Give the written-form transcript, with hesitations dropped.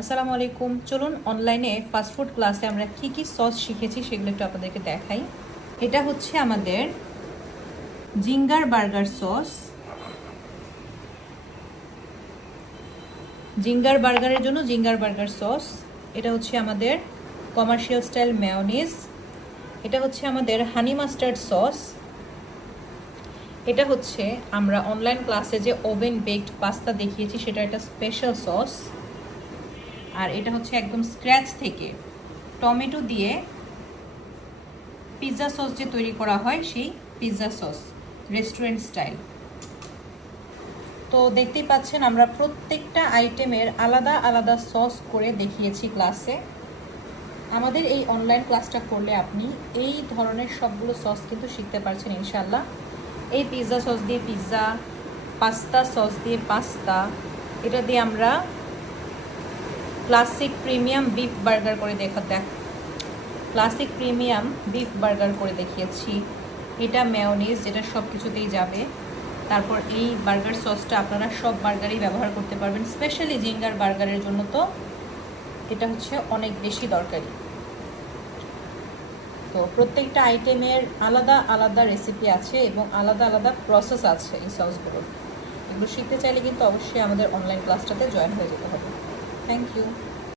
আসসালামু আলাইকুম। চলুন অনলাইনে ফাস্টফুড ক্লাসে আমরা কি কি সস শিখেছি সেগুলো একটু আপনাদেরকে দেখাই। এটা হচ্ছে আমাদের জিঙ্গার বার্গার সস। জিঙ্গার বার্গারের জন্য জিঙ্গার বার্গার সস। এটা হচ্ছে আমাদের কমার্শিয়াল স্টাইল মেয়োনিজ। এটা হচ্ছে আমাদের হানি মাস্টার্ড সস। এটা হচ্ছে আমরা অনলাইন ক্লাসে যে ওভেন বেকড পাস্তা দেখিয়েছি সেটা একটা স্পেশাল সস। আর এটা হচ্ছে একদম স্ক্র্যাচ থেকে টমেটো দিয়ে পিৎজা সস যে তৈরি করা হয় সেই পিৎজা সস, রেস্টুরেন্ট স্টাইল। তো দেখতেই পাচ্ছেন আমরা প্রত্যেকটা আইটেমের আলাদা আলাদা সস করে দেখিয়েছি ক্লাসে। আমাদের এই অনলাইন ক্লাসটা করলে আপনি এই ধরনের সবগুলো সস কিন্তু শিখতে পারছেন ইনশাল্লাহ। এই পিৎজা সস দিয়ে পিৎজা, পাস্তা সস দিয়ে পাস্তা, এটা দিয়ে আমরা ক্লাসিক প্রিমিয়াম বিফ বার্গার করে ক্লাসিক প্রিমিয়াম বিফ বার্গার করে দেখিয়েছি। এটা মেয়োনিজ যেটা সব কিছুতেই যাবে। তারপর এই বার্গার সসটা আপনারা সব বার্গারেই ব্যবহার করতে পারবেন, স্পেশালি জিঙ্গার বার্গারের জন্য তো এটা হচ্ছে অনেক বেশি দরকারি। তো প্রত্যেকটা আইটেমের আলাদা আলাদা রেসিপি আছে এবং আলাদা আলাদা প্রসেস আছে এই সসগুলোর। এগুলো শিখতে চাইলে কিন্তু অবশ্যই আমাদের অনলাইন ক্লাসটাতে জয়েন হয়ে যেতে হবে। Thank you.